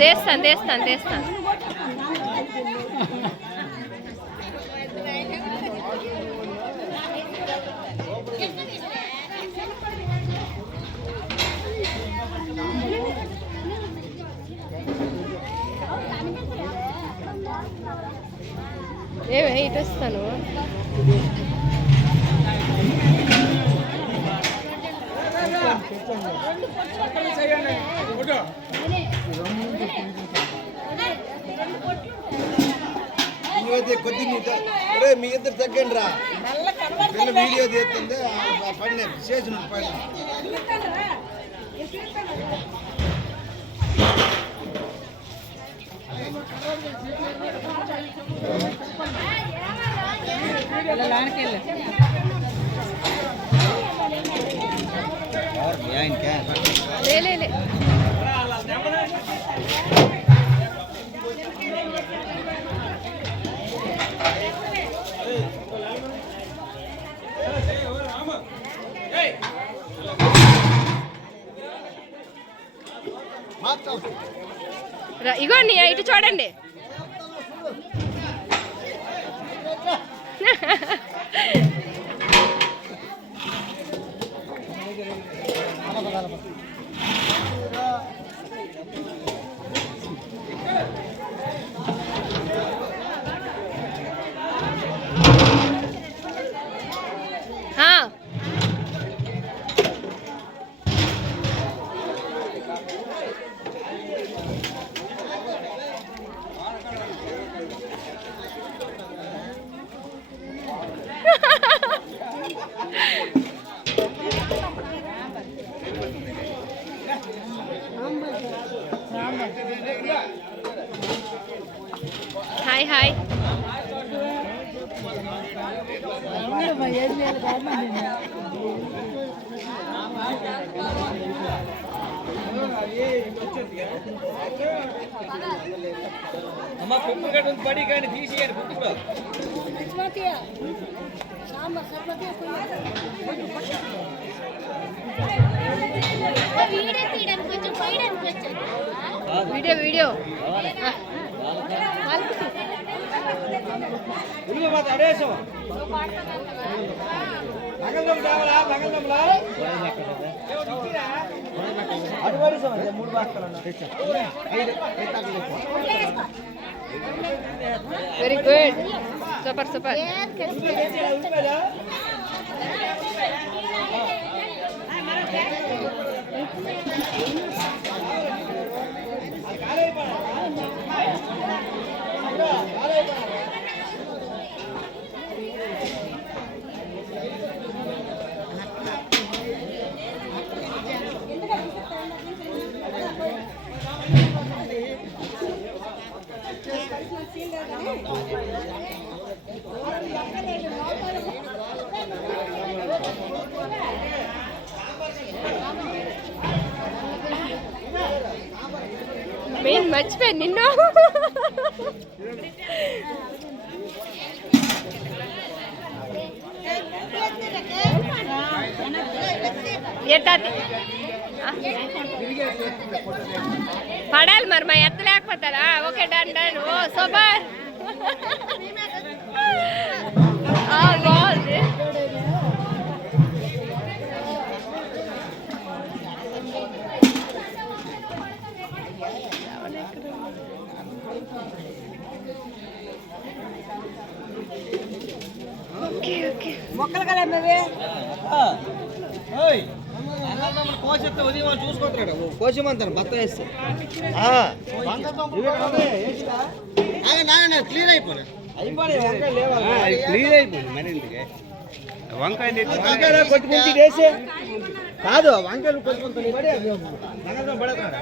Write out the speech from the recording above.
తీస్తాను తీస్తాను తీస్తాను. ఏమే ఇటు వస్తాను. కొద్దిగా మీ ఇద్దరు తగ్గండి రా, వీడియో తీస్తుంది పడిన చేసిన పని. లే ఇగోండి ఇటు చూడండి. Hi hi. అమ్మ కుప్పు గడ్డ పడి కానీ తీసేయాలి కుప్పు కూడా. Video video very good, super super. మెయిన్ మర్చిపోయాను నిన్ను. పడాలి మరి, మా ఎత్త లేకపోతారా? Okay done done. ఓ సూపర్, బాగుంది. మొక్కలు కదా నువ్వే కోసేస్తే ఉదయం చూసుకుంటున్నాడు, కోసమంటారు భర్త వేస్తే క్లియర్ అయిపోయి క్లియర్ అయిపోయింది. మరి ఎందుకే వంకాయ కొట్టుకుంటే వేసే కాదు, వంకాయలు కొట్టుకుంటుంది పడి పడతాడు.